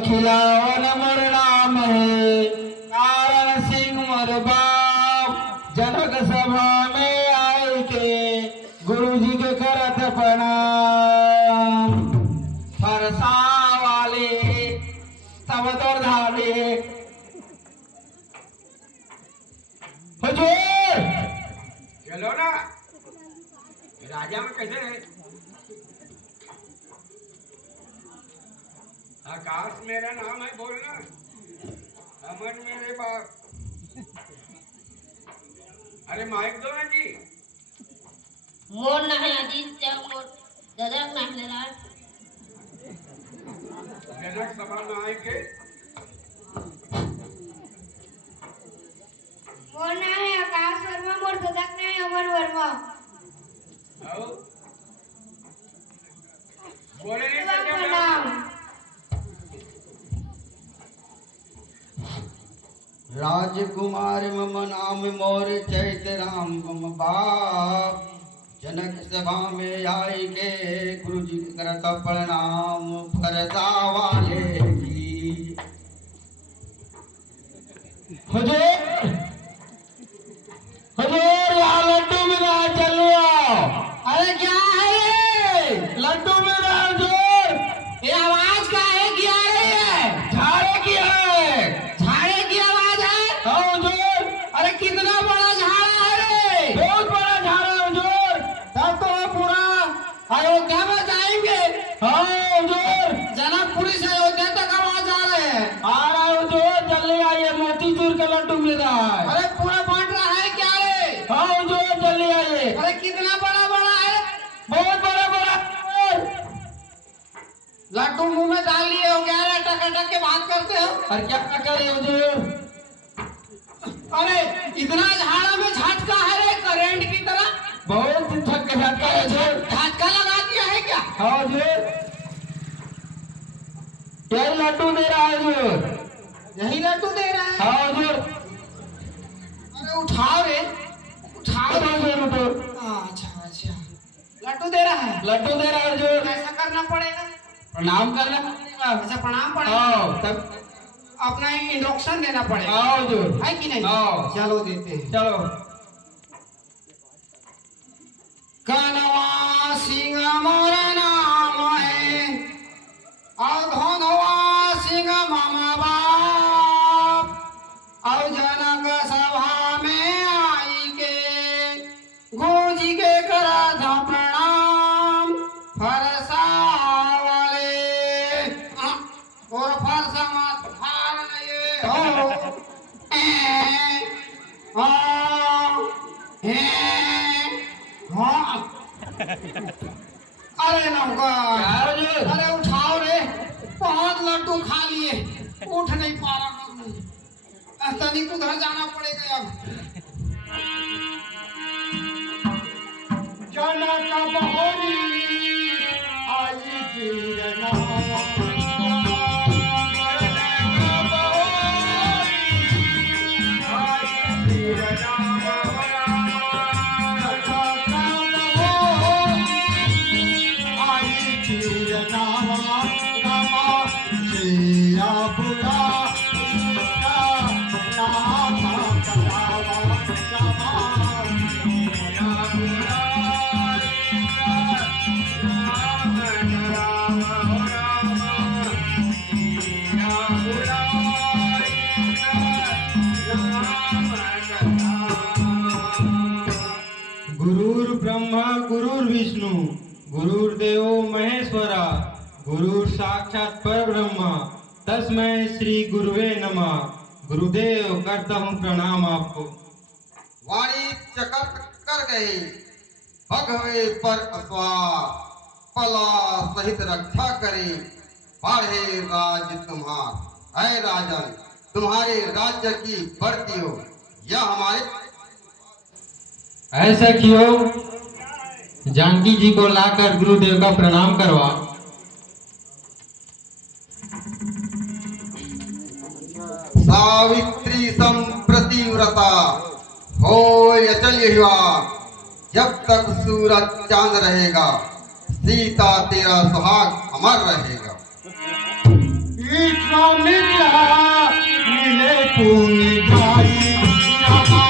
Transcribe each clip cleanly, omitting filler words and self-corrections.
खिलावन मोर नाम है कारण सिंह मोर बाप जनक सभा में आए के गुरु जी के करत प्रणाम फरसा वाले सब दौड़ धावे हुजूर चलो ना राजा में कैसे है आकाश मेरा नाम है बोलना अमन मेरे बाप अरे माइक दो ना जी मोर नाही आदित्य मोर ददक नाही राज जनक सभा में आए के मोर नाही आकाश वर्मा मोर ददक नाही अमर वर्मा आओ बोले नहीं बाप सकते प्रणाम राजकुमार मम नाम मोर चैत राम मम बाप जनक सभा में आई के गुरु जी करत प्रणाम फरसा वाले की हुजूर हुजूर यहाँ लड्डू मिला चलो अरे क्या है ये लड्डू मिला हुजूर ये आवाज का है क्या है झाड़े की है झाड़े की आवाज है हाँ हुजूर अरे कितना बड़ा झाड़ा है रे बहुत बड़ा झाड़ा है हुजूर तब तो हम पूरा अयोध्या में जाएंगे हाँ हुजूर जनकपुरी से अयोध्या तक आवाज आ रहे हैं आ रहा है हुजूर जल्दी आइए मोतीचूर का लड्डू मिल रहा है अरे पूरा बांट रहा है क्या रे हाँ हुजूर जल्दी आइए अरे कितना बड़ा बड़ा है बहुत बड़ा बड़ा लड्डू मुंह में डाल लिए हो क्या रे टक के बात करते हो अरे क्या करे हुजूर अरे इतना झाड़ा में झटका है रे करंट की तरह बहुत झटका है झटका लगा दिया है क्या हाँ हुजूर यही लड्डू दे रहा है हुजूर यही लड्डू दे रहा है हाँ हुजूर अरे उठाओ रे हुजूर उठो अच्छा अच्छा लड्डू दे रहा है लड्डू दे रहा है हुजूर ऐसा करना पड़ेगा प्रणाम करना पड़ेगा अच्छा प्रणाम पड़ेगा हाँ तब अपना इंडक्शन देना पड़ेगा हाँ हुजूर है कि नहीं हाँ चलो देते हैं चलो कनवा सिंह मोर नाम है और धनवा सिंह मामा बाप और जनक सभा में आई के गुरु जी के करा था प्रणाम फरसा वाले और फरसा मत हार ये हो अरे नौका अरे उठाओ रे बहुत लड्डू खा लिए उठ नहीं पा रहा तनिक उधर जाना पड़ेगा अब जनक बहोरी आई गुरुर् ब्रह्मा गुरुर् विष्णु गुरुर्देव महेश्वरा गुरुर साक्षात परब्रह्मा तस्मै श्री गुरुवे नमः। गुरुदेव करता हूँ प्रणाम आपको। वाणी चकर कर गए भगवे पर असवार पला सहित रक्षा करे बढ़े राज तुम्हार। ऐ राजन तुम्हारे राज्य की बढ़ती हो यह हमारे ऐसा क्यों? जानकी जी को लाकर गुरुदेव का प्रणाम करवा। सावित्री संप्रतिव्रता हो अचल युवा जब तक सूरज चांद रहेगा सीता तेरा सुहाग अमर रहेगा। पुनि जाई रामा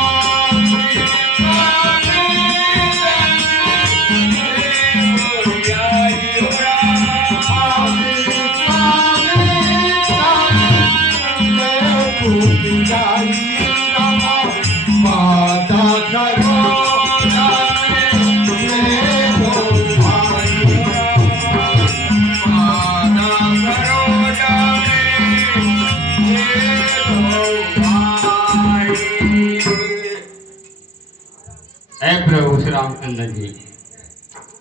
प्रभु श्री रामचंद्र जी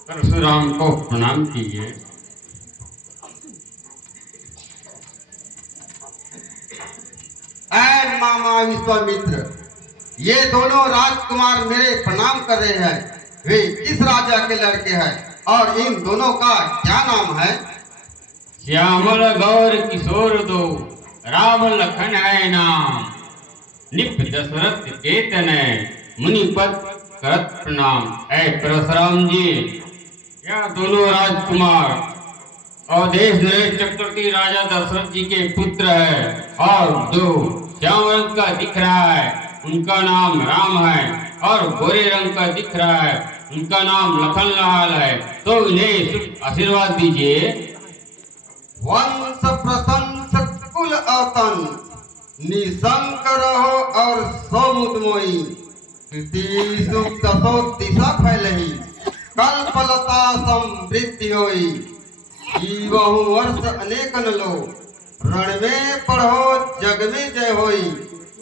परशुराम को प्रणाम कीजिए। ऐ मामा विश्वामित्र, ये दोनों राजकुमार मेरे प्रणाम कर रहे हैं। वे किस राजा के लड़के हैं और इन दोनों का क्या नाम है? श्यामल गौर किशोर दो, राम लखन है नाम। निप दशरथ केतन मुनिपत करत प्रणाम। ऐ परशुराम जी, यह दोनों राजकुमार अवधेश नरेश चक्रवर्ती राजा दशरथ जी के पुत्र है और जो श्याम रंग का दिख रहा है उनका नाम राम है और गोरे रंग का दिख रहा है उनका नाम लखन लाल है। तो इन्हें शुभ आशीर्वाद दीजिए। वंश प्रशंस कुल अवतन, निशंक रहो और समुद मोई। दिशा फैलही, कल्पलता समृद्धि होई। जीवहु वर्ष अनेकन लो, रण में पढ़ो जग में जय होई।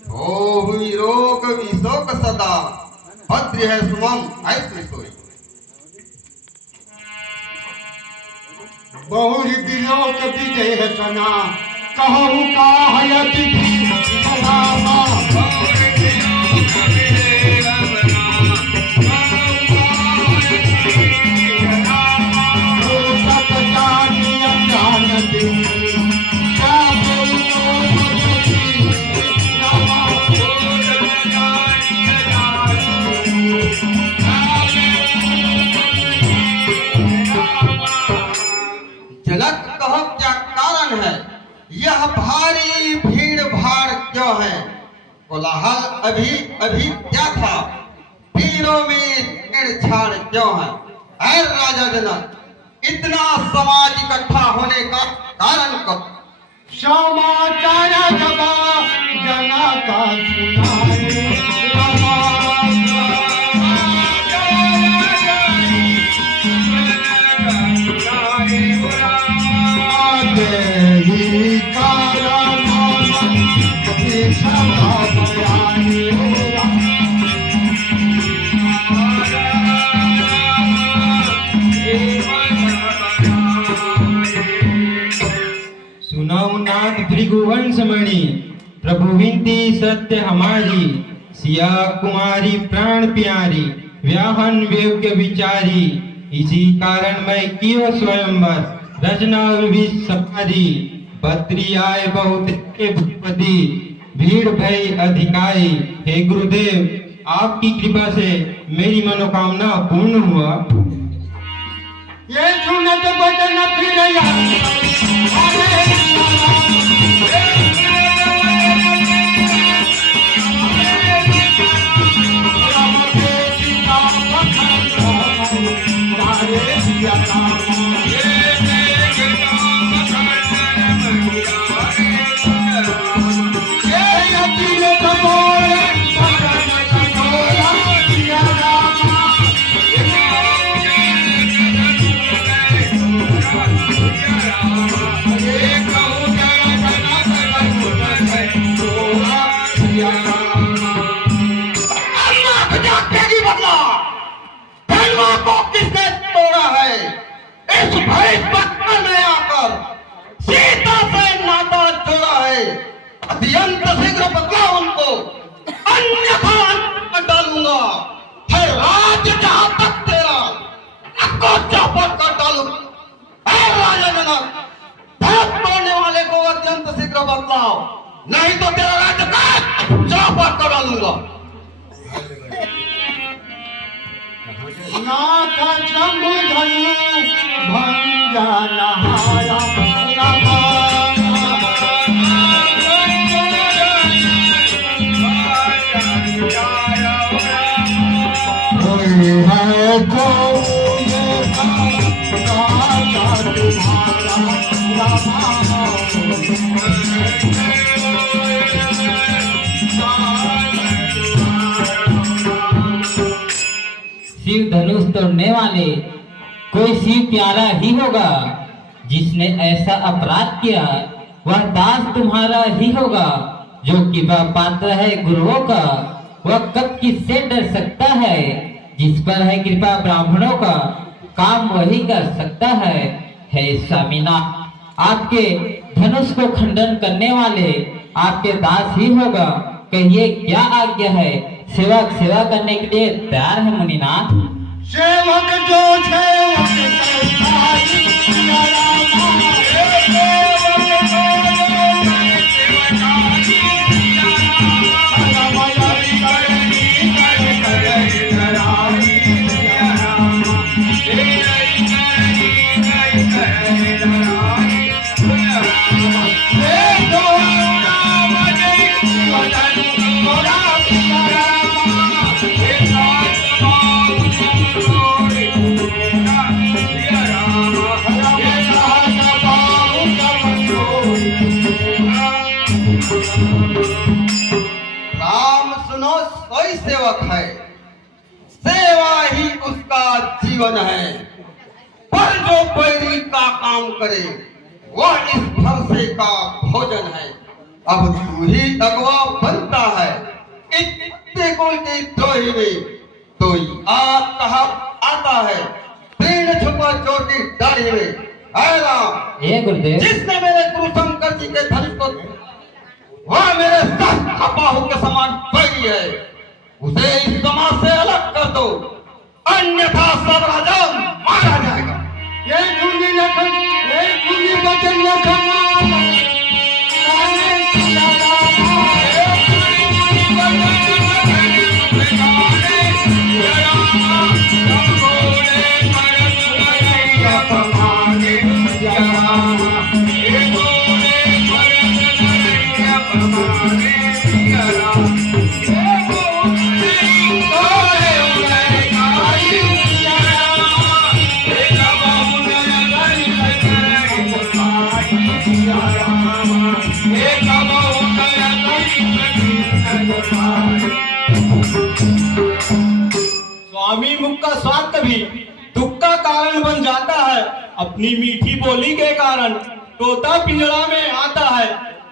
हो हुई रोग विशोक सदा, भद्र है सुमन ऐसे सोई। बहुरी बिलोक विजय है सना, कहूँ का हयति सलामा। झलक कहो क्या कारण है, यह भारी भीड़ भाड़ क्यों है? कोलाहल अभी अभी क्या था, भीड़ों में छेड़छाड़ क्यों है? ऐ राजा जनक, इतना समाज इकट्ठा होने का कारण कब? समाचार जबा जना का सुनाए रामा। देवी काला मामा सभा बयानी सुनाऊ नाथ भृगुवंश मणि, प्रभु विनती सत्य हमारी। सिया कुमारी प्राण प्यारी, व्याहन योग्य विचारी। इसी कारण मैं कियो स्वयंवर, रचना विविध सपारी। बद्री आए बहुत भूपति, भीड़ भई अधिकाई। हे गुरुदेव, आपकी कृपा से मेरी मनोकामना पूर्ण हुआ। ये सुनत बचन फिर अत्यंत शीघ्र बदला उनको, अन्यथा अंत डालूंगा। है राज्य जहां तक तेरा, आपको चौपट कर डालूंगा। है राजा जनक, भूत तोड़ने वाले को अत्यंत शीघ्र बदलाओ, नहीं तो तेरा राज्य का चौपट कर डालूंगा। नाथ शंभु धनु भंजा नहाया शिव धनुष तोड़ने वाले कोई शिव प्यारा ही होगा। जिसने ऐसा अपराध किया वह दास तुम्हारा ही होगा। जो कृपा पात्र है गुरुओं का वह कब किससे डर सकता है। जिस पर है कृपा ब्राह्मणों का काम वही कर सकता है। हे स्वामीनाथ, आपके धनुष को खंडन करने वाले आपके दास ही होगा। कहिए क्या आज्ञा है। सेवक सेवा करने के लिए तैयार है मुनिनाथ। सेवक जो राम सुनो, सोई सेवक है, सेवा ही उसका जीवन है। पर जो पैरी का काम करे वह इस भरसे का भोजन है। अब तू ही अगवा बनता है इतने कुल की द्रोही में। तो कहा आता है तीन छुपा चोटी दाढ़ी में। है राम, हे गुरुदेव, जिसने मेरे गुरु शंकर जी के धनुष को वह मेरे साथ बाहु के समान बैरी है। उसे इस समाज से अलग कर दो, अन्यथा सब राजा मारा जाएगा। ये चुनी लखन, ये चुनी बचन लखन। स्वामी मुख का स्वाद कभी दुख का कारण बन जाता है। अपनी मीठी बोली के कारण तोता पिंजरा में आता है।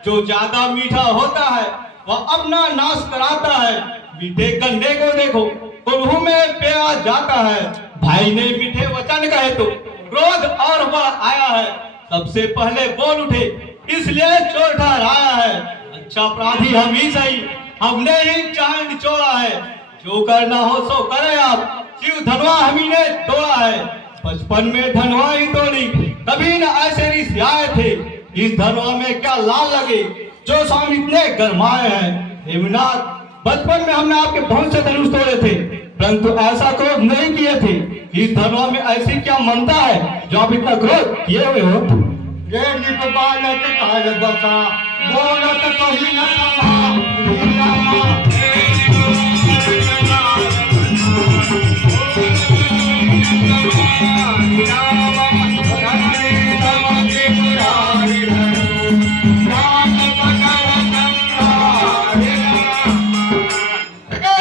जो ज्यादा मीठा होता है वह अपना नाश कराता है। मीठे गन्ने को देखो कुल्हू में पेरा जाता है। भाई ने मीठे वचन कहे तो क्रोध और वह आया है। सबसे पहले बोल उठे इसलिए चोर ठहराया है। अच्छा अपराधी हम ही सही, हमने ही चाहे निचोड़ा है। जो करना हो सो करे आप, शिव धनवा हम ही ने तोड़ा है। बचपन में धनवा ही तोड़ी, कभी न ऐसे रिश्ते थे। इस धनवा में क्या लाल लगे जो स्वामी इतने गरमाए हैं। हेमनाथ, बचपन में हमने आपके बहुत से धनुष तोड़े थे, परंतु ऐसा क्रोध नहीं किए थे। इस धनवा में ऐसी क्या ममता है जो आप इतना क्रोध किए हुए हो। ये बालक काल बसा, बोलत तो ही न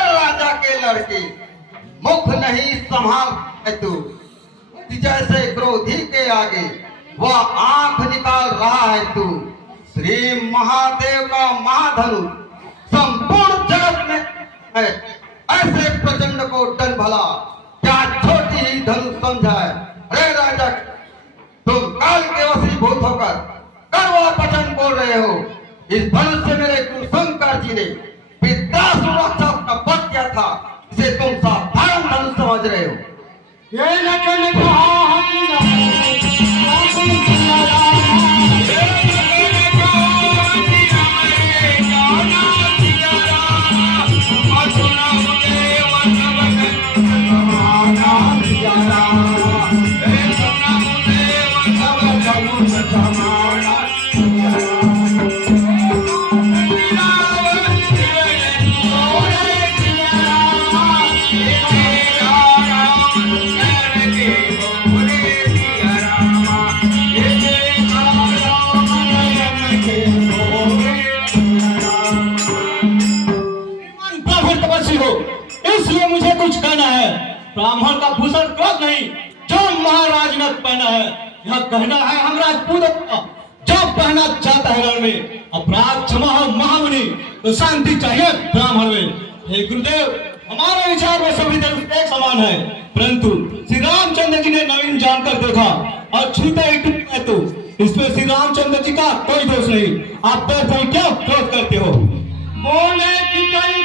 राजा के लड़के मुख नहीं संभाल तू, जैसे क्रोधी के आगे वह आंख निकाल रहा है तू। श्री महादेव का महाधनुष संपूर्ण जगत में है। ऐसे प्रचंड को डन भला क्या छोटी ही धनुष समझा है। अरे राजा, तुम काल के वशीभूत होकर कड़वा वचन बोल रहे हो। इस धनुष से मेरे गुरु शंकर जी ने विद्या सुरक्षा का पद किया था। इसे तुम साधारण धनुष समझ रहे हो। ये लखन कहा हम पहना है, ब्राह्मण का भूषण क्रोध नहीं जो महाराज ने पहना है। यह कहना है हम राजपूतों का जो पहना जाता है रण में। अपराध क्षमा हो महामुनि, तो शांति चाहिए ब्राह्मण में। हे गुरुदेव, हमारे विचार में सभी धर्म एक समान है, परंतु श्री रामचंद्र जी ने नवीन जानकर देखा और छूते ही टूट गए, तो इसमें श्री रामचंद्र जी का कोई दोष नहीं। आप फिर क्यों क्रोध करते हो? बोले कि कहीं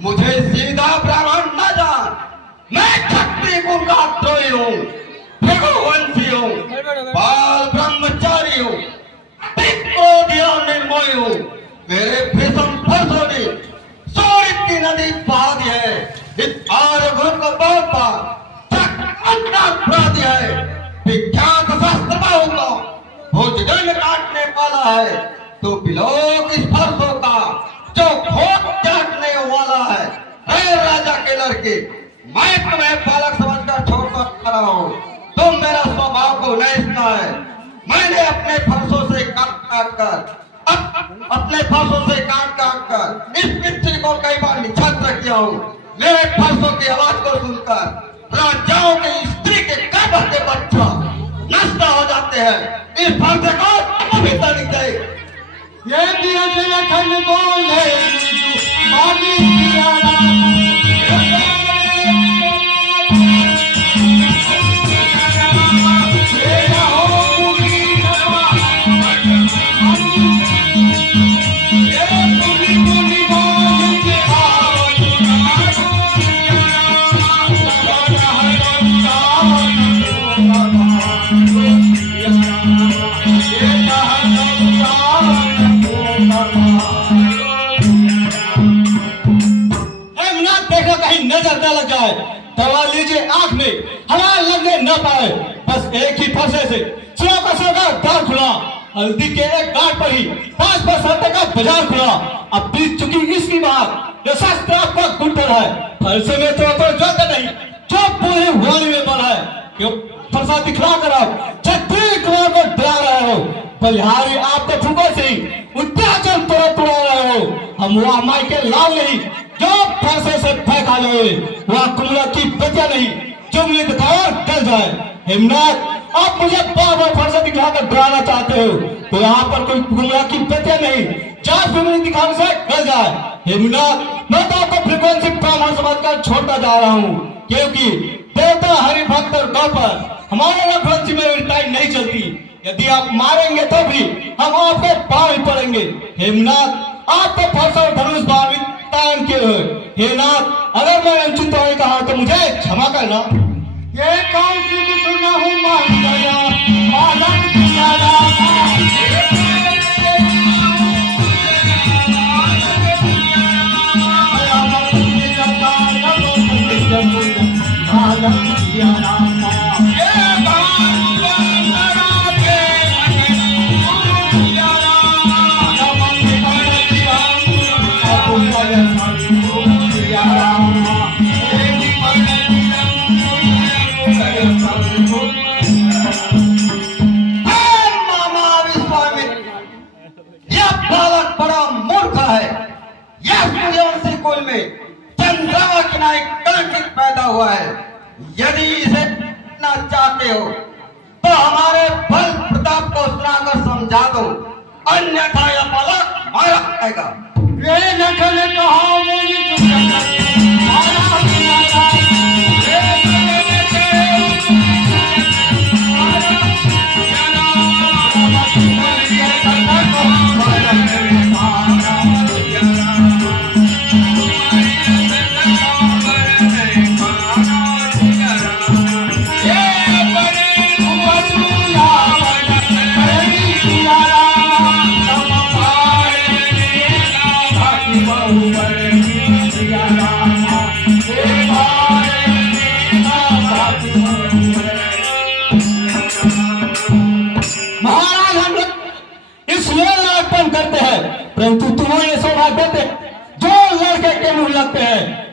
मुझे सीधा ब्राह्मण न जान। मैं क्षत्रिय कुल का द्रोही हूँ, भृगुवंशी हूँ, बाल ब्रह्मचारी हूँ, क्रोधी और निर्मोही हूँ। मेरे भीषण फर्जों ने शोणित की नदी बहा दी है। इस आर्यभूत को बहुत बार अपराधी है। विख्यात शस्त्र बाहु को भुजगंड काटने वाला है, तो बिलोक इस फर्जों का जो खोट चाटने वाला है। राजा के लड़के, मैं तुम्हें बालक समझकर छोड़कर आ रहा हूँ। तुम मेरा स्वभाव को नहीं सुना है। मैंने अपने फर्शों से काट कर इस पृथ्वी को कई बार निछत्र किया हूँ। मेरे फर्शों की आवाज को सुनकर राजाओं की स्त्री के गर्भ के बच्चा नष्ट हो जाते हैं। इस फर्श को अभी तक चाहिए। ये दिया चला खन बोले आगे नजर न लग जाए, दवा लीजिए आंख में, हवा लगने न पाए। बस एक ही फरसे से सिरों का द्वार खुला। हल्दी के एक गांठ पर ही 5 बरसाते का बाजार खुला। अब बीत चुकी इसकी बात, जो शास्त्र आपका गुंडर है। फरसे में तो जोत नहीं, जो पूरे वाणी में बना है। क्यों फरसा दिखला कर आप छत्री कुमार को डरा रहे हो? बलिहारी आप तो फूकों से ही उत्याचल तोड़ा रहे हो। हम वह माई के लाल नहीं जो फरसे से फेंका जाए, वह कुमला की बतिया नहीं जो मुझे दिखाओ डर जाए। हेमनाथ, आप मुझे बार-बार फरसा दिखाकर डराना चाहते हो, तो यहाँ पर कोई कुमला की बतिया नहीं जहाँ मुझे दिखाने से डर जाए। हेमनाथ, मैं तो आपको फ्रीक्वेंसी ब्राह्मण समझ कर छोड़ता जा रहा हूँ, क्योंकि देवता हरि भक्त और गौ पर हमारे रघुवंशी में लड़ाई नहीं चलती। यदि आप मारेंगे तो भी हम आपके पांव ही पड़ेंगे। हेमनाथ, आप तो फरसा और धनुष बाण तान के हो। हे नाथ, अगर मैं वंचित होने कहा तो मुझे क्षमा करना। ये कौन सी सुना हूँ मान गया पालन किया पैदा हुआ है। यदि इसे ना चाहते हो तो हमारे बल प्रताप को सुनाकर समझा दो, अन्यथा यह बालक मारा जाएगा। ये नखल कहा बोली तुम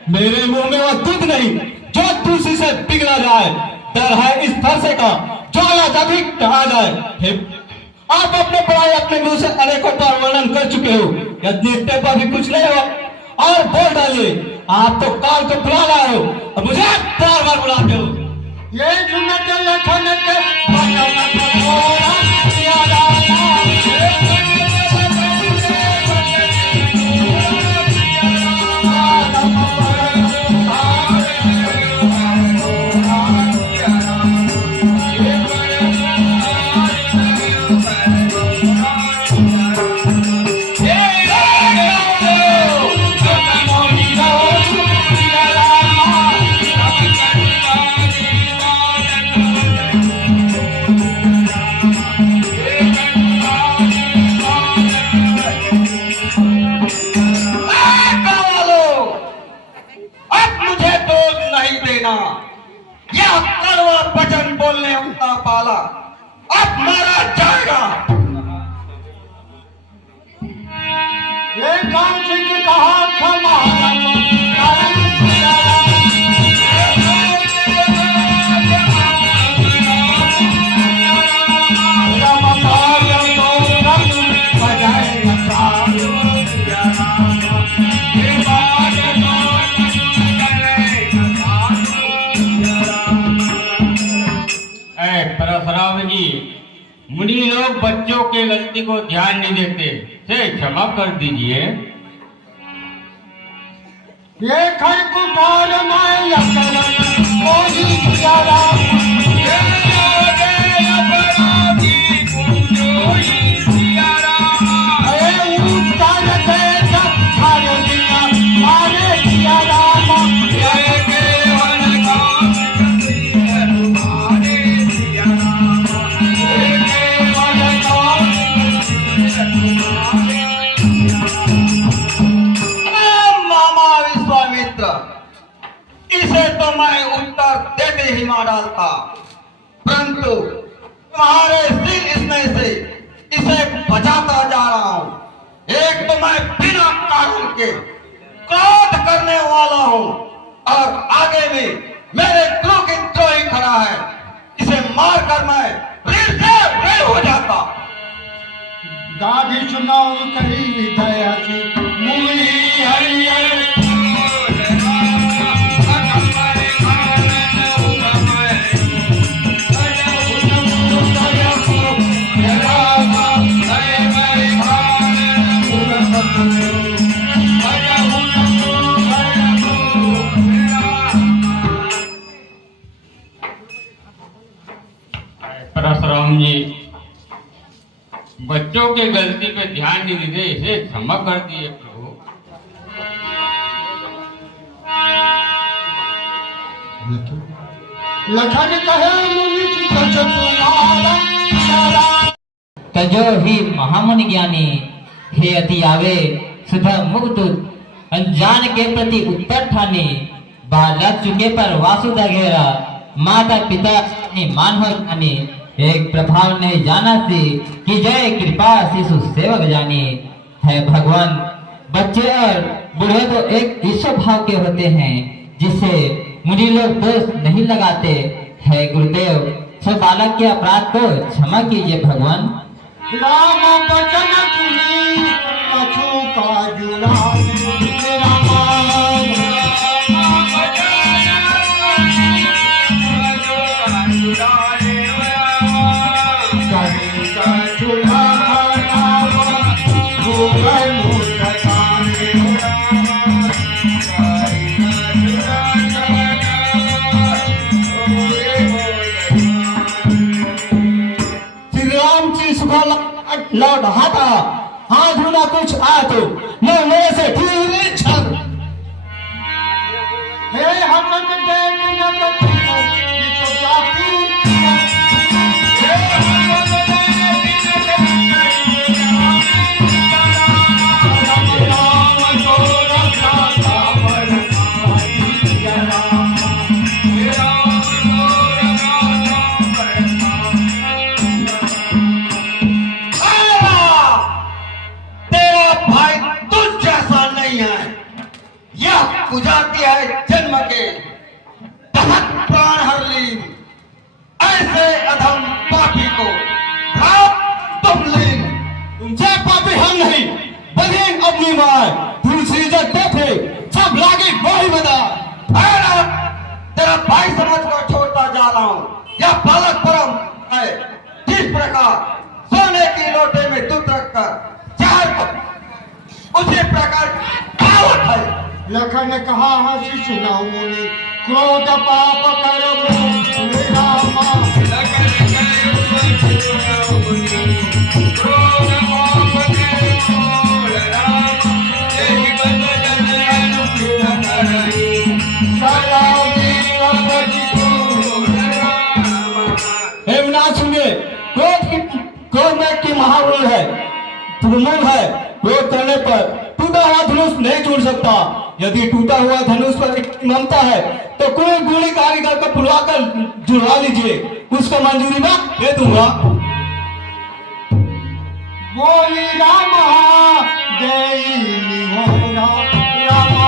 मेरे मुंह में वो दूध नहीं जो तुलसी से पिघला जाए। डर है इस फरसे का ज्वाला कभी कहा जाए। आप अपने पढ़ाई अपने मुंह से अनेकों बार वर्णन कर चुके हो, यदि पर भी कुछ नहीं हो और बोल डालिए। आप तो काल को बुला रहे हो और मुझे बार बार बुलाते हो। ये जुम्मत लखन के यह कड़वा वचन बोलने उनका पाला अब मारा जाएगा। ये काम सिंह कहा क्षमा परशुराम जी, मुनि लोग बच्चों के गलती को ध्यान नहीं देते, से क्षमा कर दीजिए। ये खर कुठार मैं यकल मोही जियारा ही मार डालता, परंतु तुम्हारे सिर इसमें से इसे बचाता जा रहा हूं। एक तो मैं बिना कारण के क्रोध करने वाला हूं और आगे में मेरे क्रोध की द्रोही खड़ा है। इसे मारकर मैं ऋण से ऋण हो जाता। गाधी चुनाव करी दया की मुनि हरियर परशुराम जी, बच्चों के गलती पे ध्यान नहीं देते, इसे क्षमा कर दिए प्रभु। लखन कहे मुनि तजो ही महामुनि ज्ञानी हे अति आवे सुधा मुक्त अनजान के प्रति उत्तर ठाने बालक चुके पर वासुदा घेरा माता पिता ने मान हो जाने एक प्रभाव नहीं जाना से कि जय कृपा शिशु सेवक जाने है भगवान। बच्चे और बूढ़े तो एक ईश्वर भाव के होते हैं जिससे मुझे लोग दोष नहीं लगाते है गुरुदेव। सो बालक के अपराध को क्षमा कीजिए भगवान। राम बचन सुनी कछु का जुड़ा लौट हाथा हाथ धुना कुछ आ तो मेरे से ठीक छल हे हम बुझाती है जन्म के तहत प्राण हर ली। ऐसे अधम पापी को तुम लीन। तुमसे पापी हम नहीं, बदीन अपनी मार तुलसी जब देखे सब लागे वही बता। तेरा भाई समझ कर छोड़ता जा रहा हूँ। यह बालक परम है, जिस प्रकार सोने की लोटे में दूध रखकर चार उसी प्रकार पावत है। लखन कहा हसी सुनाऊ मुनि, क्रोध पाप करबो रामा। क्रोध में की महाबल है, दुर्मन है। क्रोध करने पर टूटा हुआ धनुष नहीं टूट सकता। यदि टूटा हुआ धनुष पर एक ममता है तो कोई गोली कारीगर को बुलवाकर जुड़वा लीजिए, उसको मंजूरी ना दे दूंगा। बोली रामा जय निहोरा रामा।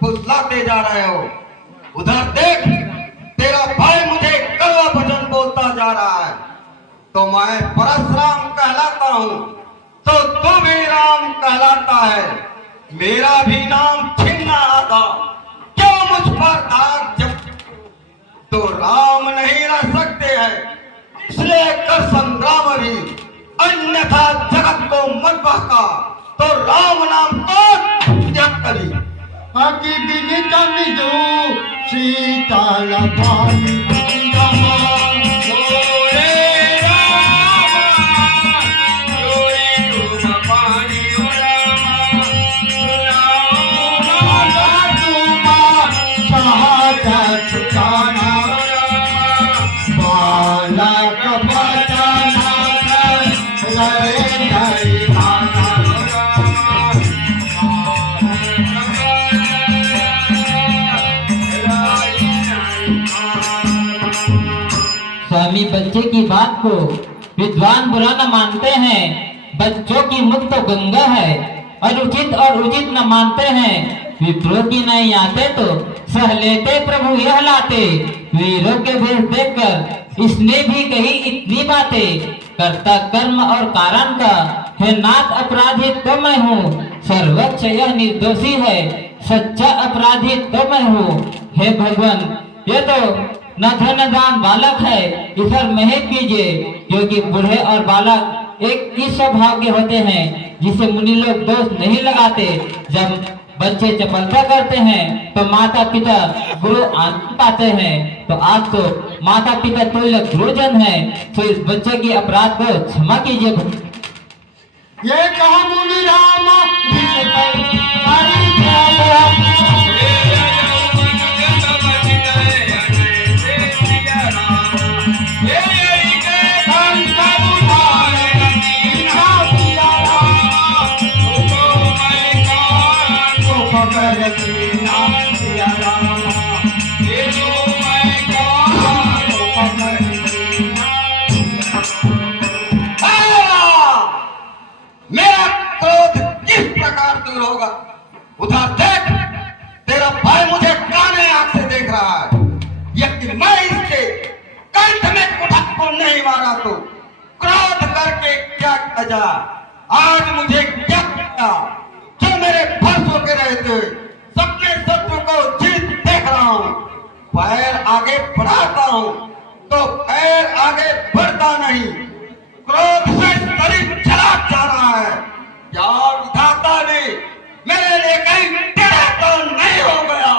बुलाते जा रहे हो। उधर देख, तेरा भाई मुझे कड़वा वचन बोलता जा रहा है। तो मैं परशुराम कहलाता हूँ तो तू भी राम कहलाता है। मेरा भी नाम छीनना आता, क्यों मुझ पर दाग जब तो राम नहीं रह सकते हैं, इसलिए कर संग्राम भी। अन्यथा जगत को मत बहका तो राम नाम को जप करी। अति विदित विदु सीताल भाई रामा। स्वामी बच्चे की बात को विद्वान बुरा न मानते हैं। बच्चों की मुख तो गंगा है, अनुचित और उचित न मानते हैं। विप्रों की नहीं आते तो सह लेते प्रभु यह लाते। वीरों के भेष देखकर इसने भी कही इतनी बातें। कर्ता कर्म और कारण का है नाथ, अपराधी तो मैं हूँ। सर्वोच्च यह निर्दोषी है, सच्चा अपराधी तो मैं हूँ। हे भगवान, ये तो न धन दान बालक है, इधर महेश कीजिए। क्योंकि बूढ़े और बालक एक ही स्वभाव के होते हैं, जिसे मुनि लोग दोष नहीं लगाते। जब बच्चे चपलता करते हैं तो माता पिता गुरु आनंद पाते हैं। तो आप तो माता पिता तुल्य गुरुजन हैं, तो इस बच्चे की अपराध को क्षमा कीजिए। ये कहा मुनि रामा मेरा क्रोध किस प्रकार दूर होगा। उधर देख, तेरा भाई मुझे काने आंख से देख रहा है। यदि मैं इसके कंठ में कुठक को नहीं मारा तो क्रोध करके क्या कजा। आज मुझे क्या किया, जो मेरे फर्श होके रहते हुए सबने शत्रु को जीत देख रहा हूँ। पैर आगे बढ़ाता हूँ तो पैर आगे बढ़ता नहीं। क्रोध से शरीर चला जा रहा है। क्या विधाता ने मेरे लिए कहीं टेढ़ा तो नहीं हो गया।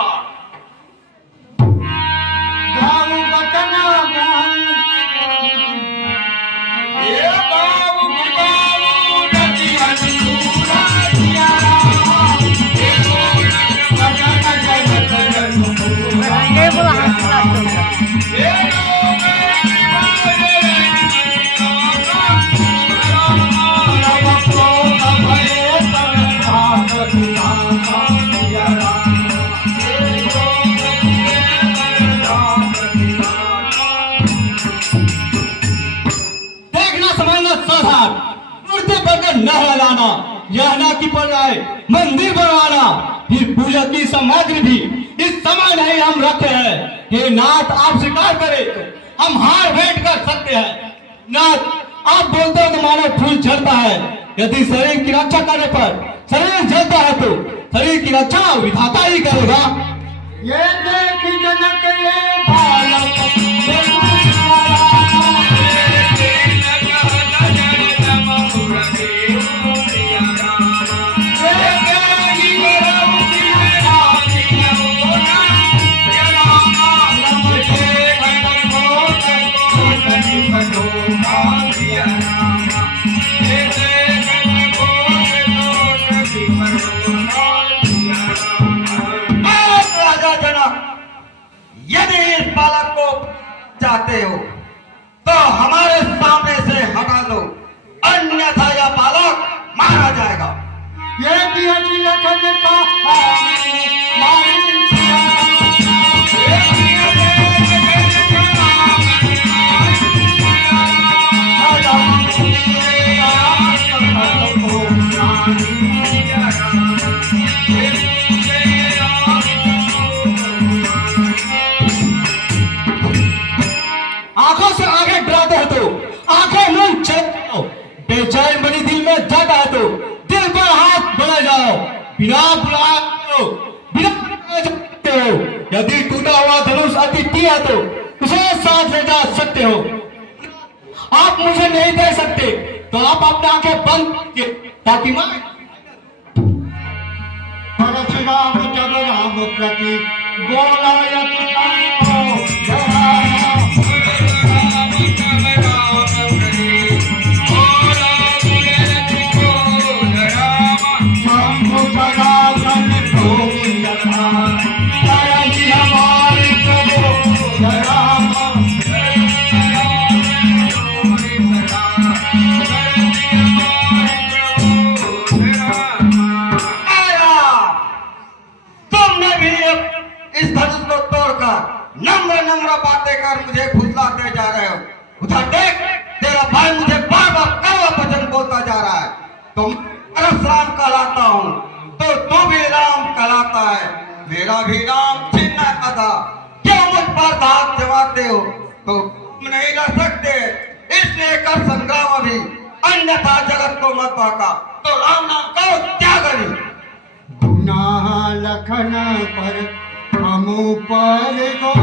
गंगाधार, मूर्ति बनकर नहर लाना, यह ना कि पड़ रहा है मंदिर बनवाना, फिर पूजा की सामग्री भी इस समय नहीं हम रखे हैं। हे नाथ, आप स्वीकार करें, हम हार भेंट कर सकते हैं। नाथ, आप बोलते हो तो मानो फूल जलता है। यदि शरीर की रक्षा करने पर शरीर जलता है तो शरीर की रक्षा विधाता ही करेगा। ये देख जनक ये बालक राजा जनक, यदि इस बालक को चाहते हो तो हमारे सामने से हटा दो, अन्यथा यह बालक मारा जाएगा। ये दिया लखन का आंखों से आगे डराते हो तो आंखें मूंद चलते हो, बेचैन बनी दिल में जाता है तो दिल पर हाथ बढ़ा जाओ, बिना बुलाए हो, बिना बुलाए जाते हो। यदि टूटा हुआ धनुष अति प्रिय है तो उसे साथ ले जा सकते हो। आप मुझे नहीं दे सकते तो आप अपनी आंखें बंद कीजिए ताकि मैं परशुराम जब राम प्रति बोलायत इस धनुष को तोड़कर नम्र नम्र बातें कर मुझे फुसलाते जा रहे हो। उधर देख, तेरा भाई मुझे बार बार कड़वा वचन बोलता जा रहा है। तुम राम कहलाता हूँ तो तू भी राम कहलाता है। मेरा भी राम चिन्ह था, क्यों मुझ पर दाग जमाते हो? तो तुम नहीं लड़ सकते, इसलिए कर संग्राम अभी, अन्यथा जगत को मत भागा। तो राम नाम कहो त्यागनी। गुनाह लखन पर हम पर गो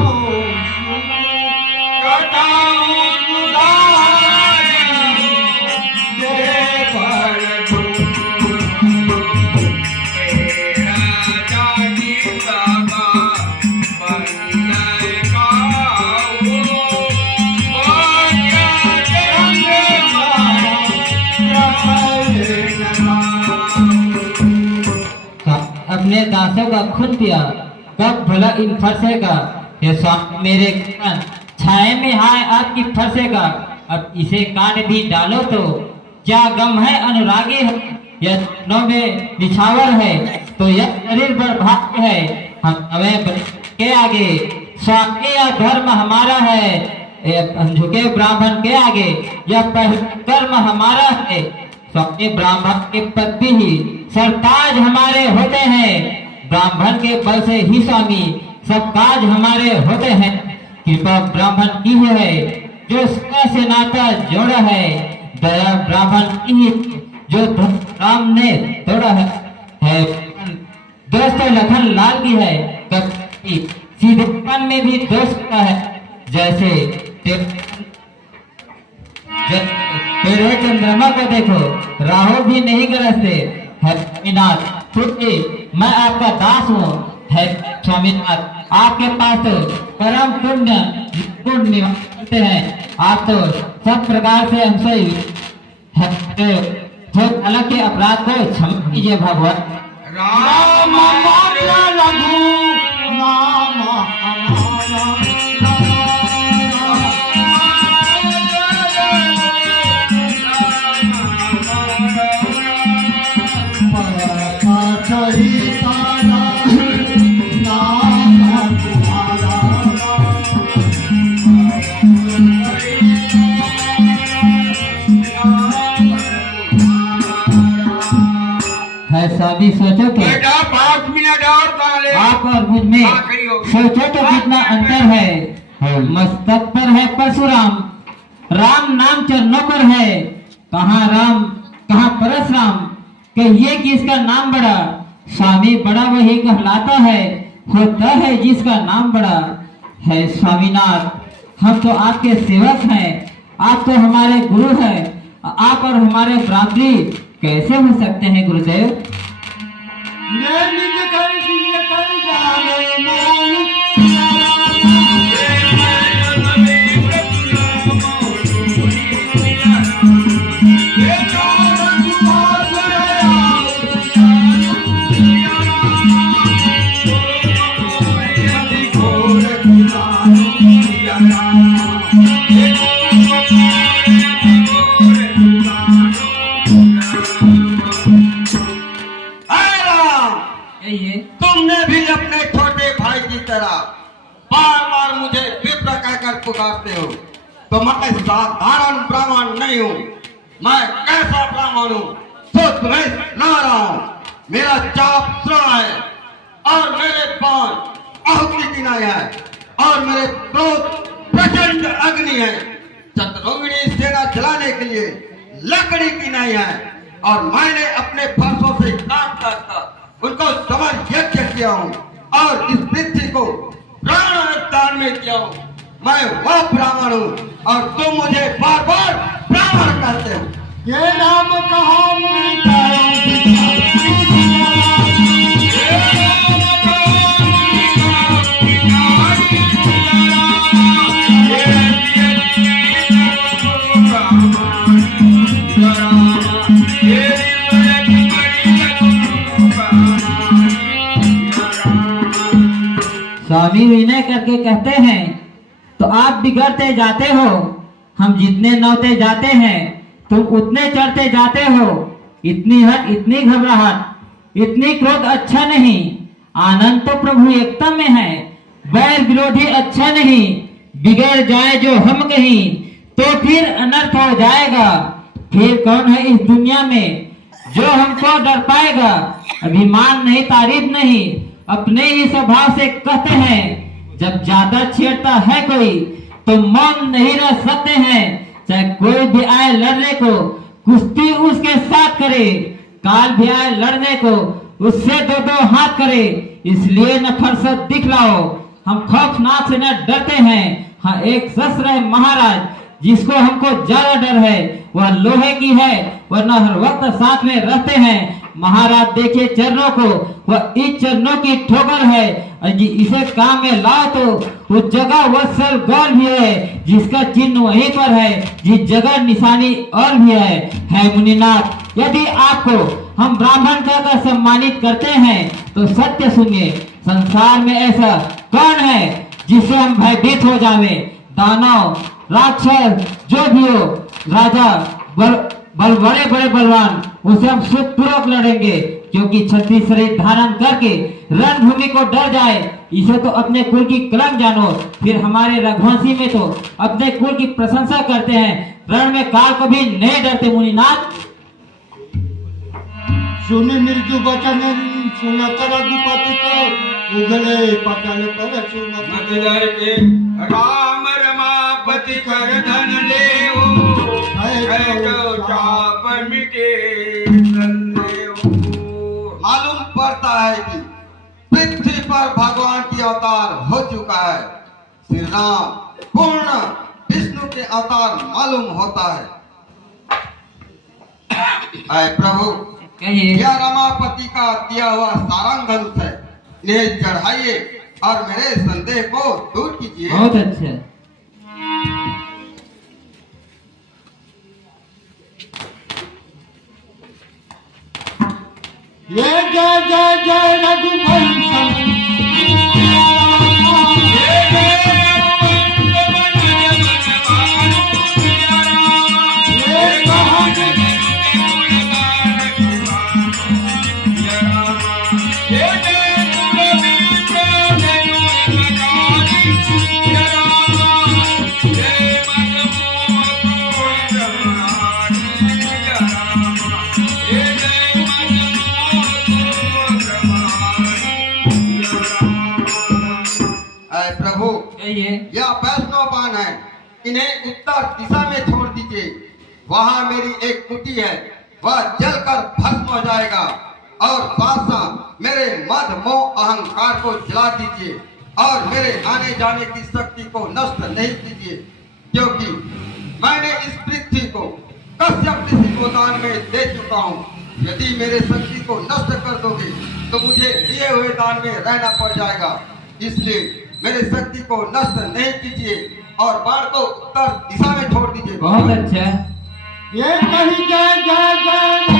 अपने दासों का खून पिया, कब भला इन फरसेगा? ये स्वामी मेरे कान छाए में हाय आपकी फरसेगा। अब इसे काट भी डालो तो क्या गम है, अनुरागी है, यह नौ में निछावर है तो यह शरीर पर भाग्य है। हम हमें के आगे स्वामी या धर्म हमारा है, हम झुके ब्राह्मण के आगे यह कर्म हमारा है। स्वामी ब्राह्मण के पद ही सरताज हमारे होते हैं, ब्राह्मण के बल से ही स्वामी सब काज हमारे होते हैं। कृपा ब्राह्मण की है जो से नाता जोड़ा है, दया ब्राह्मण की जो राम ने तोड़ा है। दोस्त लखन लाल की है, कभी सीधेपन में भी दोस्त का है। जैसे तेरे चंद्रमा को देखो, राहु भी नहीं गरजते है। स्वामीनाथ मैं आपका दास हूँ है स्वामीनाथ, आपके पास तो परम पुण्य निवासते हैं। आप तो सब प्रकार से हमसे जो अलग के अपराध को क्षमा कीजिए भगवान। राम मात्र लघु नाम हमारा ऐसा भी सोचो कि बेटा 5 मिनट और पहले आप और मुझ में आखिरी होगी। सोचो तो कितना अंतर है। मस्तक पर है परशुराम, राम नाम चरणों पर है। कहाँ राम कहाँ परशुराम, कहिए किसका नाम बड़ा। स्वामी बड़ा वही कहलाता है, होता है जिसका नाम बड़ा है। स्वामीनाथ, हम तो आपके सेवक हैं, आप तो हमारे गुरु हैं। आप और हमारे भ्रातृ कैसे हो सकते हैं गुरुदेव? ये निज कर दिए कर जाने नानक। ये तुमने भी अपने छोटे भाई की तरह बार बार मुझे विप्र कहकर पुकारते हो। तो मैं साधारण ब्राह्मण नहीं हूँ, मैं कैसा ब्राह्मण हूँ तो तुम्हें सुना रहा हूँ। मेरा चाप श्रवण है और मेरे पांव आहुति की नाई है और मेरे क्रोध प्रचंड अग्नि है। चतुरंगिणी सेना चलाने के लिए लकड़ी की नाई है और मैंने अपने फरसों से काट काट उनको समर यज्ञ किया हूँ और इस पृथ्वी को प्राण दान में किया हूँ। मैं वह ब्राह्मण हूँ और तुम मुझे बार बार ब्राह्मण कहते हो। ये नाम कहा स्वामी विनय करके कहते हैं तो आप बिगड़ते जाते हो। हम जितने नौते जाते हैं तुम उतने चढ़ते जाते हो। इतनी हट, इतनी घबराहट, इतनी क्रोध अच्छा नहीं। आनंद तो प्रभु एकता में है, वैर विरोधी अच्छा नहीं। बिगड़ जाए जो हम कहीं तो फिर अनर्थ हो जाएगा। फिर कौन है इस दुनिया में जो हमको डर पाएगा। अभिमान नहीं, तारीफ नहीं, अपने ही स्वभाव से कहते हैं। जब ज्यादा छेड़ता है कोई तो मौन नहीं रह सकते हैं। चाहे कोई भी आए लड़ने को कुश्ती उसके साथ करे, काल भी आए लड़ने को उससे दो दो हाथ करे। इसलिए न फरसत दिखलाओ, हम खौफनाक से न डरते हैं। हाँ, एक शस्त्र है महाराज जिसको हमको ज्यादा डर है, वह लोहे की है, वरना हर वक्त साथ में रहते हैं। महाराज देखिए चरणों को, वह इस चरणों की ठोकर है। इसे काम में लाओ तो उस जगह वत्सल गौर भी है जिसका चिन्ह वहीं पर है, जिस जगह निशानी और भी है मुनिनाथ। यदि आपको हम ब्राह्मण कहकर सम्मानित करते हैं तो सत्य सुनिए, संसार में ऐसा कौन है जिससे हम भयभीत हो जावे। दानव, राक्षस, जो भी हो, राजा, बड़े बड़े बलवान, उसे हम सुख पूर्वक लड़ेंगे, क्योंकि छत्तीस शरीर धारण करके रणभूमि को डर जाए। इसे तो अपने कुल की कलंक जानो। फिर हमारे रघुवंशी में तो अपने कुल की प्रशंसा करते हैं, रण में काल को भी नहीं डरते। मुनिनाथ, सुन मृत्यु वचन सुनत रघुपति के, उगले पटल पर सुनत मत डर के राम रमापति कर धन लेओ, है जो चाप मिटे संदेहो। मालूम पड़ता है कि पृथ्वी पर भगवान की अवतार हो चुका है। श्री राम पूर्ण विष्णु के अवतार मालूम होता है। ऐ प्रभु, यह रमापति का दिया हुआ सारंग धनुष है, इन्हें चढ़ाइए और मेरे संदेह को दूर कीजिए। बहुत अच्छा। ये जय जय जय रघुवंश चाहिए। यह वैष्णवपान है, इन्हें उत्तर दिशा में छोड़ दीजिए। वहाँ मेरी एक कुटी है, वह जलकर भस्म हो जाएगा। और साथ साथ मेरे मद मोह अहंकार को जला दीजिए और मेरे आने जाने की शक्ति को नष्ट नहीं कीजिए, क्योंकि मैंने इस पृथ्वी को कश्यप ऋषि को दान में दे चुका हूँ। यदि मेरे शक्ति को नष्ट कर दोगे तो मुझे दिए हुए दान में रहना पड़ जाएगा। इसलिए मेरे शक्ति को नष्ट नहीं कीजिए और बाण को उत्तर दिशा में छोड़ दीजिए। बहुत अच्छा। ये कहीं जय जय जय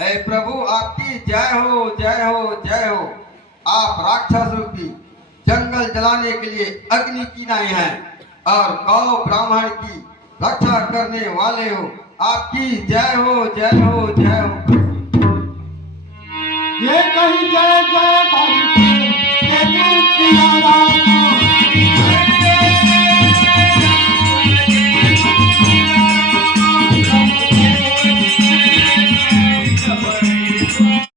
हे प्रभु, आपकी जय हो, जय हो, जय हो। आप राक्षस रूपी जंगल जलाने के लिए अग्नि की नाई हैं और गौ ब्राह्मण की रक्षा करने वाले हो। आपकी जय हो, जय हो, जय हो। ये कहीं जय जय